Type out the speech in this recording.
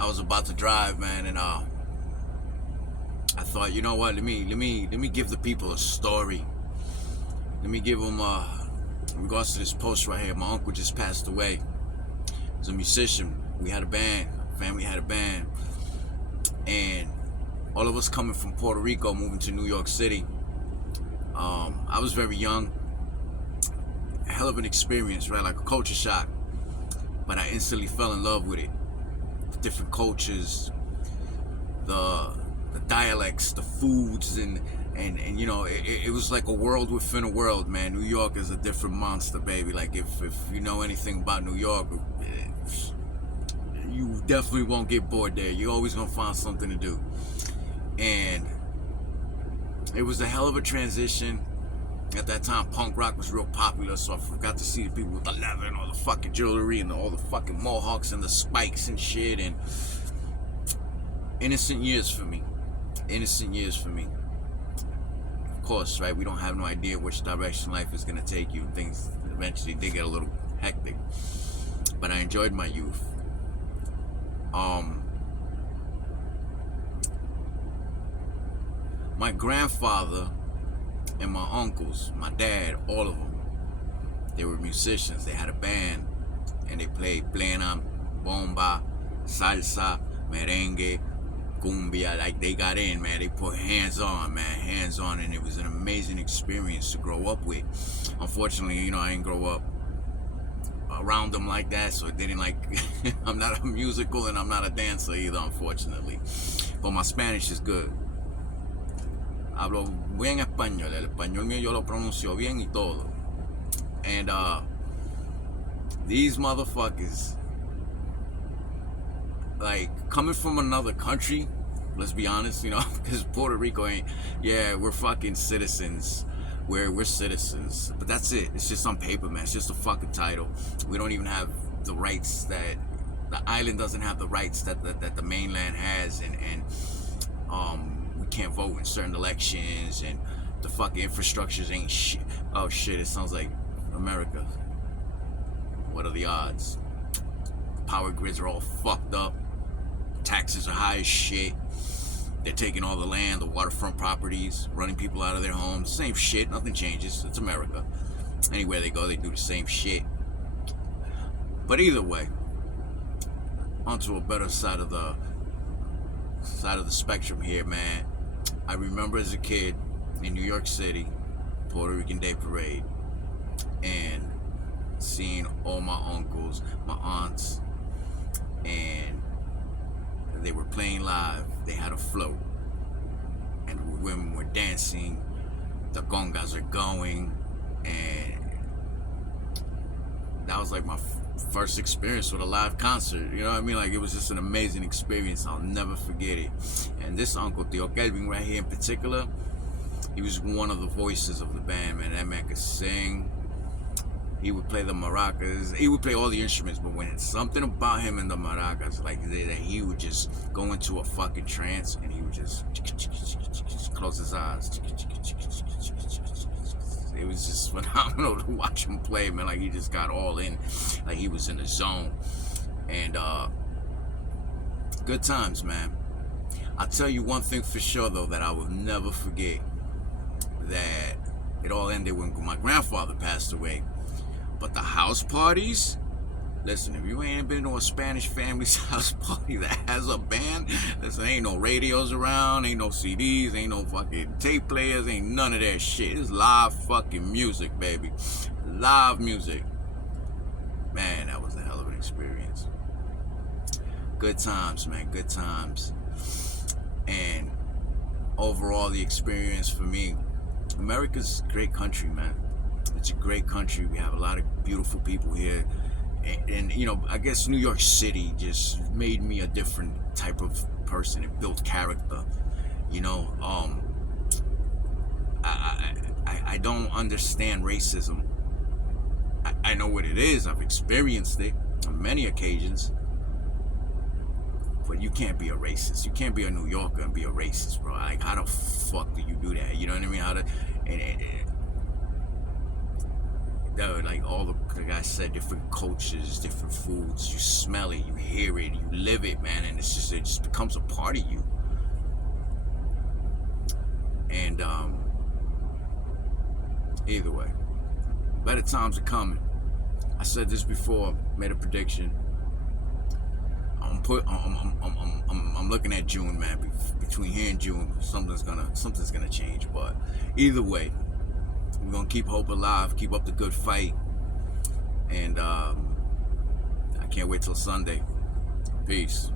I was about to drive, man, and I thought, you know what? Let me give the people a story. Let me give them in regards to this post right here. My uncle just passed away. He was a musician. We had a band. Family had a band, and all of us coming from Puerto Rico, moving to New York City. I was very young. A hell of an experience, right? Like a culture shock. But I instantly fell in love with it. The different cultures, the dialects, the foods, and you know, it was like a world within a world, man. New York is a different monster, baby. Like if you know anything about New York, you definitely won't get bored there. You're always gonna find something to do. And it was a hell of a transition. At that time, punk rock was real popular, so I got to see the people with the leather and all the fucking jewelry and all the fucking mohawks and the spikes and shit. And innocent years for me. Innocent years for me. Of course, right? We don't have no idea which direction life is gonna take you. Things eventually did get a little hectic, but I enjoyed my youth. My grandfather and my uncles, my dad, all of them, they were musicians. They had a band, and they played plena, bomba, salsa, merengue, cumbia. Like, they got in, man. They put hands on, man, hands on, and it was an amazing experience to grow up with. Unfortunately, you know, I didn't grow up around them like that, so it didn't, like, I'm not a musical and I'm not a dancer either, unfortunately. But my Spanish is good. Hablo bien español. El español mío yo lo pronuncio bien y todo. And these motherfuckers, like, coming from another country, let's be honest, you know, because Puerto Rico ain't, yeah, we're fucking citizens. We're citizens, but that's it. It's just on paper, man. It's just a fucking title. We don't even have the rights that the island doesn't have, the rights that the mainland has, and we can't vote in certain elections, and the fucking infrastructures ain't shit. Oh shit, it sounds like America. What are the odds? Power grids are all fucked up. Taxes are high as shit. They're taking all the land, the waterfront properties, running people out of their homes. Same shit, nothing changes. It's America. Anywhere they go, they do the same shit. But either way, onto a better side of the spectrum here, man. I remember as a kid in New York City, Puerto Rican Day Parade, and seeing all my uncles, my aunts, and they were playing live. They had a float, and women were dancing. The congas are going, and that was like my first experience with a live concert. You know what I mean? Like, it was just an amazing experience. I'll never forget it. And this uncle, Tío Kelvin, right here in particular, he was one of the voices of the band, man. That man could sing. He would play the maracas. He would play all the instruments, but when it's something about him and the maracas, like that, he would just go into a fucking trance, and he would just close his eyes. It was just phenomenal to watch him play, man. Like, he just got all in, like he was in the zone. And good times, man. I'll tell you one thing for sure, though, that I will never forget. That it all ended when my grandfather passed away. But the house parties, listen, if you ain't been to a Spanish family's house party that has a band, listen, ain't no radios around, ain't no CDs, ain't no fucking tape players, ain't none of that shit. It's live fucking music, baby. Live music. Man, that was a hell of an experience. Good times, man, good times. And overall, the experience for me, America's a great country, man. It's a great country. We have a lot of beautiful people here. And you know, I guess New York City just made me a different type of person. It built character. You know, I don't understand racism. I know what it is. I've experienced it on many occasions. But you can't be a racist. You can't be a New Yorker and be a racist, bro. Like, how the fuck do you do that? You know what I mean? like all like I said, different cultures, different foods. You smell it, you hear it, you live it, man, and it just becomes a part of you. And either way, better times are coming. I said this before, made a prediction. I'm looking at June, man. Between here and June, something's gonna change. But either way, we're gonna keep hope alive, keep up the good fight, and I can't wait till Sunday. Peace.